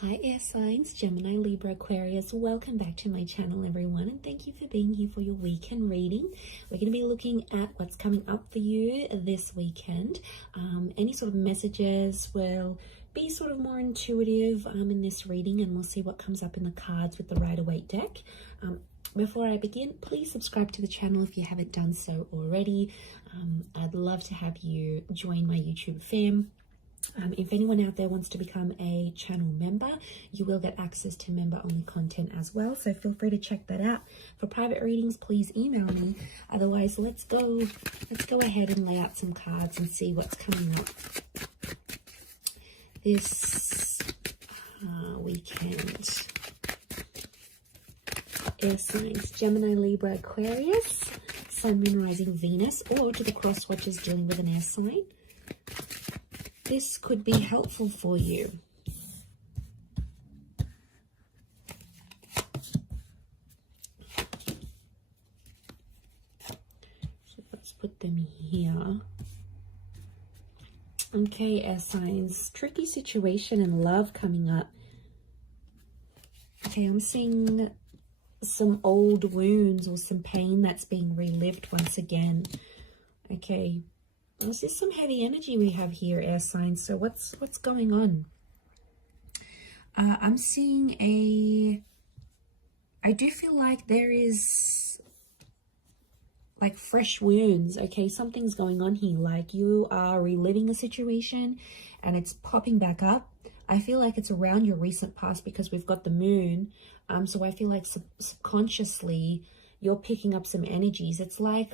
Hi air signs, Gemini, Libra, Aquarius. Welcome back to my channel, everyone, and thank you for being here for your weekend reading. We're going to be looking at what's coming up for you this weekend. Any sort of messages will be sort of more intuitive in this reading, and we'll see what comes up in the cards with the Rider-Waite deck. Before I begin, please subscribe to the channel if you haven't done so already. I'd love to have you join my YouTube fam. If anyone out there wants to become a channel member, you will get access to member-only content as well. So feel free to check that out. For private readings, please email me. Otherwise, let's go ahead and lay out some cards and see what's coming up this weekend. Air signs, Gemini, Libra, Aquarius, Sun, Moon, Rising, Venus, or to the cross watchers dealing with an air sign. This could be helpful for you. So let's put them here. Okay, air signs. Tricky situation in love coming up. Okay, I'm seeing some old wounds or some pain that's being relived once again. Okay. This is some heavy energy we have here, air signs. So what's going on? I'm seeing I do feel like there is like fresh wounds. Okay, something's going on here. Like you are reliving a situation and it's popping back up. I feel like it's around your recent past because we've got the moon. So I feel like subconsciously you're picking up some energies. It's like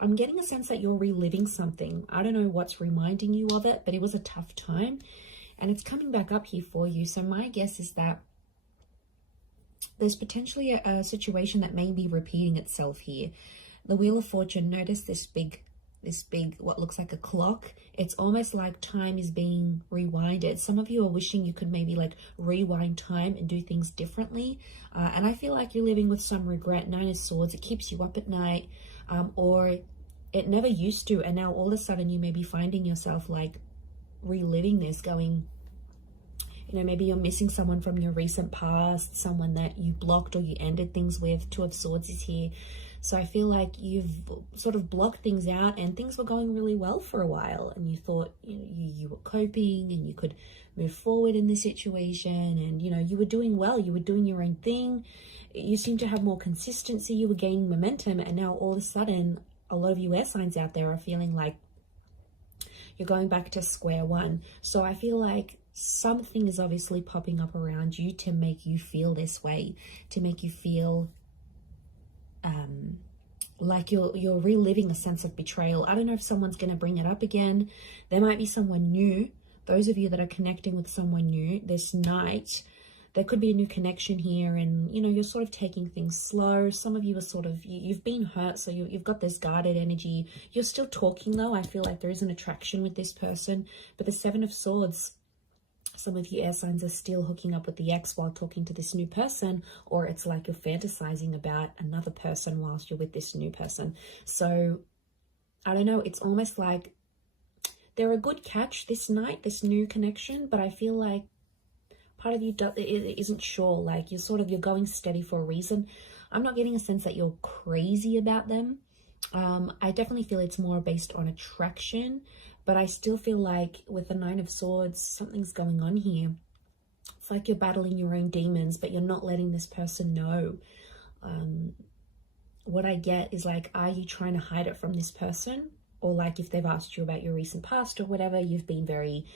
I'm getting a sense that you're reliving something. I don't know what's reminding you of it, but it was a tough time and it's coming back up here for you. So my guess is that there's potentially a situation that may be repeating itself here. The Wheel of Fortune, notice this big, what looks like a clock. It's almost like time is being rewinded. Some of you are wishing you could maybe like rewind time and do things differently. And I feel like you're living with some regret. Nine of Swords, it keeps you up at night. Or it never used to, and now all of a sudden you may be finding yourself like reliving this, going, you know, maybe you're missing someone from your recent past, someone that you blocked or you ended things with. Two of Swords is here. So I feel like you've sort of blocked things out and things were going really well for a while and you thought, you know, you were coping and you could move forward in this situation and, you know, you were doing well, you were doing your own thing. You seem to have more consistency, you were gaining momentum, and now all of a sudden, a lot of you air signs out there are feeling like you're going back to square one. So I feel like something is obviously popping up around you to make you feel this way, to make you feel like you're reliving a sense of betrayal. I don't know if someone's going to bring it up again. There might be someone new. Those of you that are connecting with someone new this night, there could be a new connection here and, you know, you're sort of taking things slow. Some of you are sort of, you've been hurt, so you've got this guarded energy. You're still talking though. I feel like there is an attraction with this person. But the Seven of Swords, some of you air signs are still hooking up with the ex while talking to this new person, or it's like you're fantasizing about another person whilst you're with this new person. So, I don't know, it's almost like they're a good catch this night, this new connection, but I feel like part of you isn't sure, like you're going steady for a reason. I'm not getting a sense that you're crazy about them. I definitely feel it's more based on attraction, but I still feel like with the Nine of Swords, something's going on here. It's like you're battling your own demons, but you're not letting this person know. What I get is like, are you trying to hide it from this person? Or like if they've asked you about your recent past or whatever, you've been very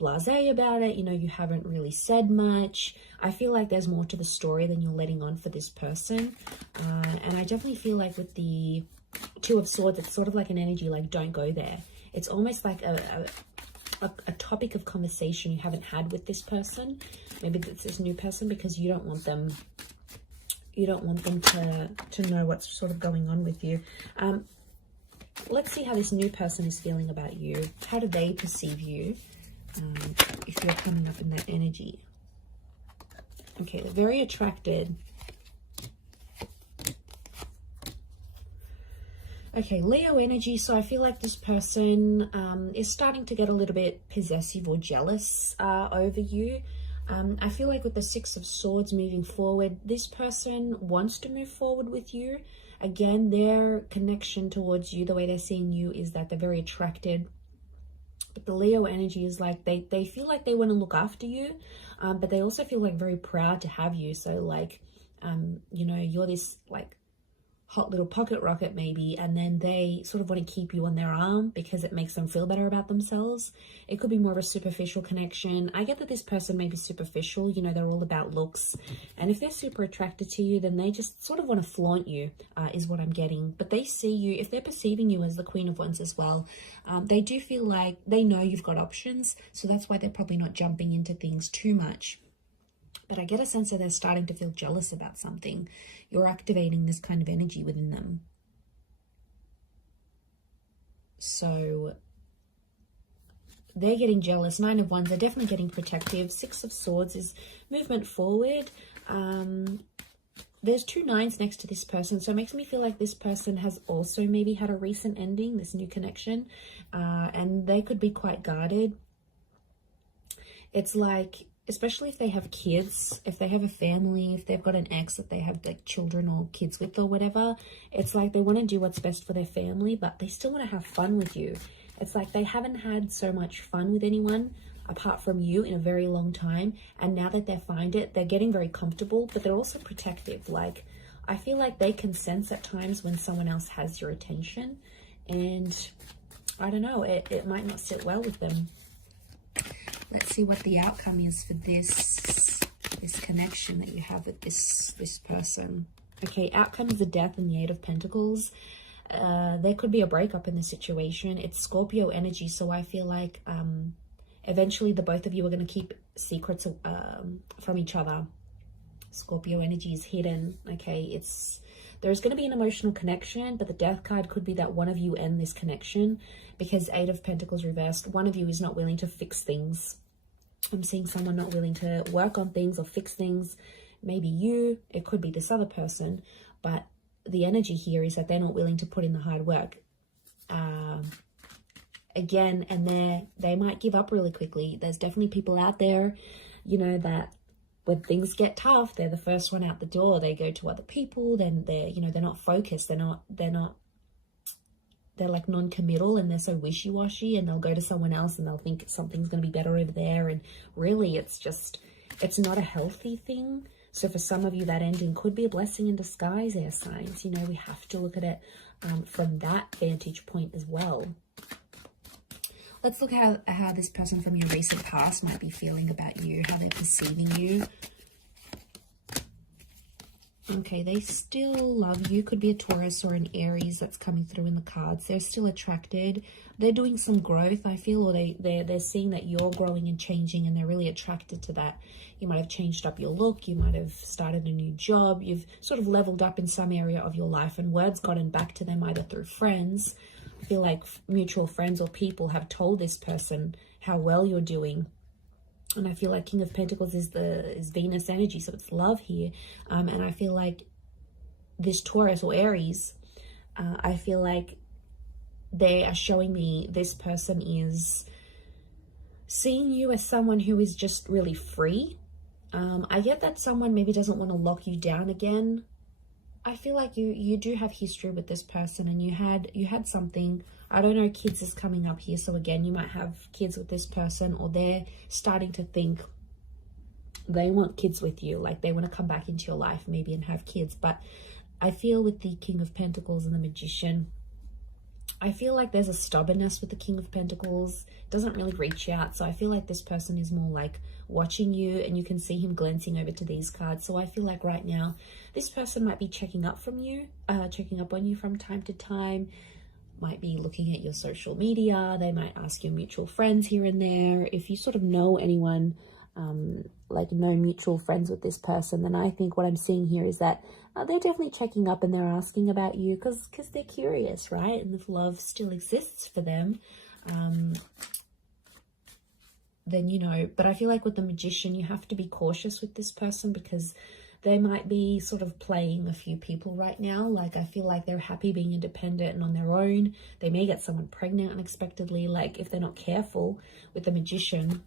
blasé about it, you know, you haven't really said much. I feel like there's more to the story than you're letting on for this person. And I definitely feel like with the Two of Swords, it's sort of like an energy like, don't go there. It's almost like a topic of conversation you haven't had with this person. Maybe it's this new person because you don't want them to know what's sort of going on with you. Let's see how this new person is feeling about you. How do they perceive you? If you're coming up in that energy. Okay, they're very attracted. Okay, Leo energy. So I feel like this person is starting to get a little bit possessive or jealous over you. I feel like with the Six of Swords moving forward, this person wants to move forward with you. Again, their connection towards you, the way they're seeing you, is that they're very attracted. But the Leo energy is like they feel like they want to look after you, but they also feel like very proud to have you. So like, you know, you're this like hot little pocket rocket maybe, and then they sort of want to keep you on their arm because it makes them feel better about themselves. It could be more of a superficial connection. I get that this person may be superficial, you know, they're all about looks, and if they're super attracted to you, then they just sort of want to flaunt you, is what I'm getting. But they see you, if they're perceiving you as the Queen of Wands as well, they do feel like they know you've got options, so that's why they're probably not jumping into things too much. But I get a sense that they're starting to feel jealous about something. You're activating this kind of energy within them. So they're getting jealous. Nine of Wands, they're definitely getting protective. Six of Swords is movement forward. There's two nines next to this person, so it makes me feel like this person has also maybe had a recent ending, this new connection, and they could be quite guarded. It's like, especially if they have kids, if they have a family, if they've got an ex that they have like children or kids with or whatever, it's like they want to do what's best for their family, but they still want to have fun with you. It's like they haven't had so much fun with anyone apart from you in a very long time, and now that they find it, they're getting very comfortable, but they're also protective. Like, I feel like they can sense at times when someone else has your attention, and I don't know, it might not sit well with them. Let's see what the outcome is for this connection that you have with this person. Okay, outcome is the Death and the Eight of Pentacles. There could be a breakup in the situation. It's Scorpio energy, so I feel like eventually the both of you are going to keep secrets from each other. Scorpio energy is hidden. Okay, there's going to be an emotional connection, but the Death card could be that one of you end this connection, because Eight of Pentacles reversed, one of you is not willing to fix things. I'm seeing someone not willing to work on things or fix things. Maybe you, it could be this other person, but the energy here is that they're not willing to put in the hard work. Again, and they might give up really quickly. There's definitely people out there, you know, that when things get tough, they're the first one out the door. They go to other people, then they're, you know, they're not focused. They're like non-committal, and they're so wishy-washy, and they'll go to someone else and they'll think something's going to be better over there. And really it's not a healthy thing. So for some of you, that ending could be a blessing in disguise, air signs. You know, we have to look at it from that vantage point as well. Let's look at how this person from your recent past might be feeling about you, how they're perceiving you. Okay, they still love you. Could be a Taurus or an Aries that's coming through in the cards. They're still attracted. They're doing some growth, I feel, or they're seeing that you're growing and changing, and they're really attracted to that. You might have changed up your look. You might have started a new job. You've sort of leveled up in some area of your life, and word's gotten back to them either through friends. I feel like mutual friends or people have told this person how well you're doing. And I feel like King of Pentacles is Venus energy, so it's love here. And I feel like this Taurus or Aries, I feel like they are showing me this person is seeing you as someone who is just really free. I get that someone maybe doesn't want to lock you down again. I feel like you do have history with this person, and you had something. I don't know, kids is coming up here, so again, you might have kids with this person, or they're starting to think they want kids with you, like they want to come back into your life maybe and have kids. But I feel with the King of Pentacles and the Magician, I feel like there's a stubbornness with the King of Pentacles. It doesn't really reach out, so I feel like this person is more like watching you, and you can see him glancing over to these cards. So I feel like right now this person might be checking up on you from time to time, might be looking at your social media. They might ask your mutual friends here and there. If you sort of know anyone, like no mutual friends with this person, then I think what I'm seeing here is that they're definitely checking up, and they're asking about you because they're curious, right? And if love still exists for them, then, you know, but I feel like with the Magician, you have to be cautious with this person because they might be sort of playing a few people right now. Like, I feel like they're happy being independent and on their own. They may get someone pregnant unexpectedly, like if they're not careful with the Magician.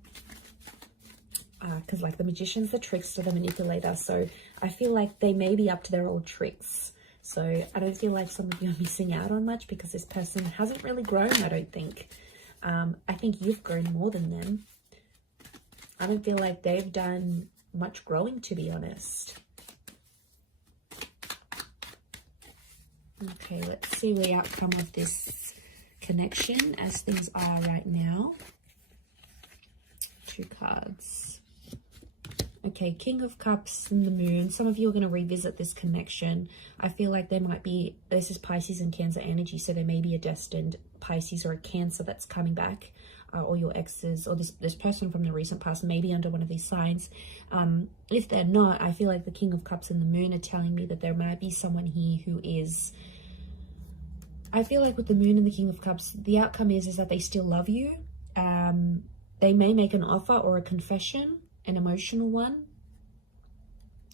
because like the magician's the trickster, the manipulator. So I feel like they may be up to their old tricks. So I don't feel like some of you are missing out on much because this person hasn't really grown, I don't think. I think you've grown more than them. I don't feel like they've done much growing, to be honest. Okay, let's see the outcome of this connection as things are right now. 2 cards. Okay, King of Cups and the Moon. Some of you are going to revisit this connection. I feel like there might be, this is Pisces and Cancer energy, so there may be a destined Pisces or a Cancer that's coming back, or your exes, or this person from the recent past may be under one of these signs. If they're not, I feel like the King of Cups and the Moon are telling me that there might be someone here who is, I feel like with the Moon and the King of Cups, the outcome is that they still love you. They may make an offer or a confession, an emotional one.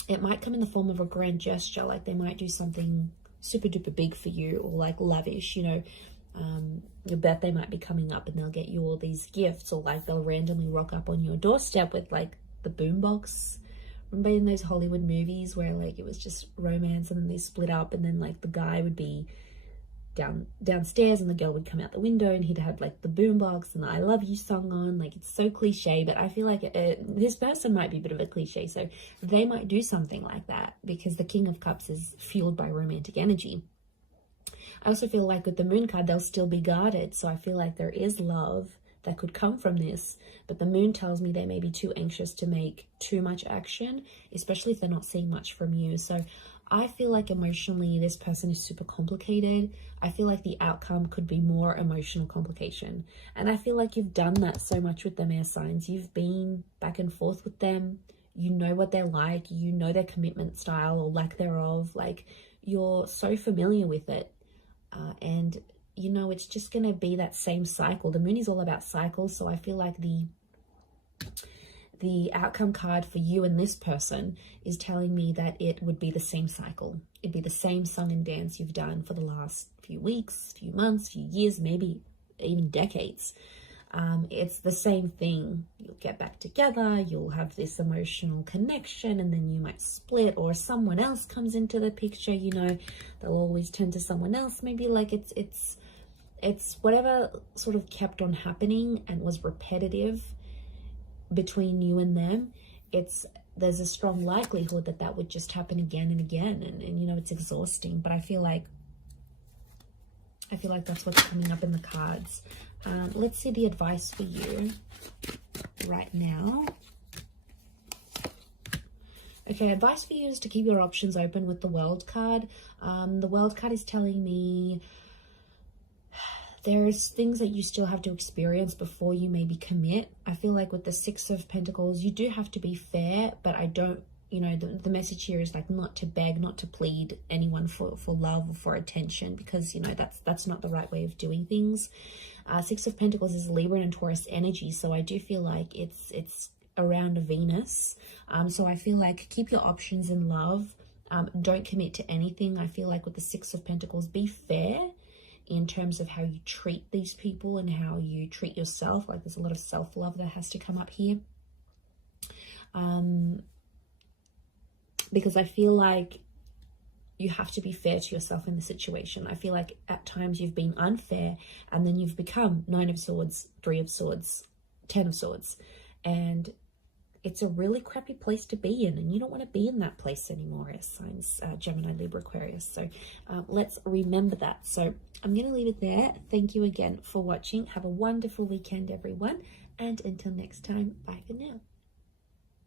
It might come in the form of a grand gesture, like they might do something super duper big for you, or like lavish, you know. Your birthday might be coming up and they'll get you all these gifts, or like they'll randomly rock up on your doorstep with like the boombox. Remember in those Hollywood movies where like it was just romance and then they split up, and then like the guy would be downstairs and the girl would come out the window and he'd have like the boombox and the I love you song on. Like, it's so cliche, but I feel like this person might be a bit of a cliche, so they might do something like that because the King of Cups is fueled by romantic energy. I also feel like with the Moon card, they'll still be guarded, so I feel like there is love that could come from this, but the Moon tells me they may be too anxious to make too much action, especially if they're not seeing much from you. So I feel like emotionally this person is super complicated. I feel like the outcome could be more emotional complication, and I feel like you've done that so much with them air signs. You've been back and forth with them. You know what they're like, you know their commitment style or lack thereof. Like, you're so familiar with it, and you know it's just going to be that same cycle. The Moon is all about cycles, so I feel like the outcome card for you and this person is telling me that it would be the same cycle. It'd be the same song and dance you've done for the last few weeks, few months, few years, maybe even decades. It's the same thing. You'll get back together, you'll have this emotional connection, and then you might split, or someone else comes into the picture. You know, they'll always turn to someone else. Maybe like it's whatever sort of kept on happening and was repetitive between you and them. There's a strong likelihood that that would just happen again and again, and you know, it's exhausting. But I feel like that's what's coming up in the cards. Let's see the advice for you right now. Okay, advice for you is to keep your options open with the World card. The World card is telling me there's things that you still have to experience before you maybe commit. I feel like with the Six of Pentacles, you do have to be fair, but I don't, you know, the message here is like not to beg, not to plead anyone for love or for attention, because, you know, that's not the right way of doing things. Six of Pentacles is Libra and Taurus energy, so I do feel like it's around a Venus. So I feel like keep your options in love. Don't commit to anything. I feel like with the Six of Pentacles, be fair in terms of how you treat these people and how you treat yourself. Like, there's a lot of self-love that has to come up here. Because I feel like you have to be fair to yourself in the situation. I feel like at times you've been unfair, and then you've become Nine of Swords, Three of Swords, Ten of Swords, and it's a really crappy place to be in, and you don't want to be in that place anymore, as signs Gemini, Libra, Aquarius. So let's remember that. So I'm going to leave it there. Thank you again for watching. Have a wonderful weekend, everyone, and until next time, bye for now.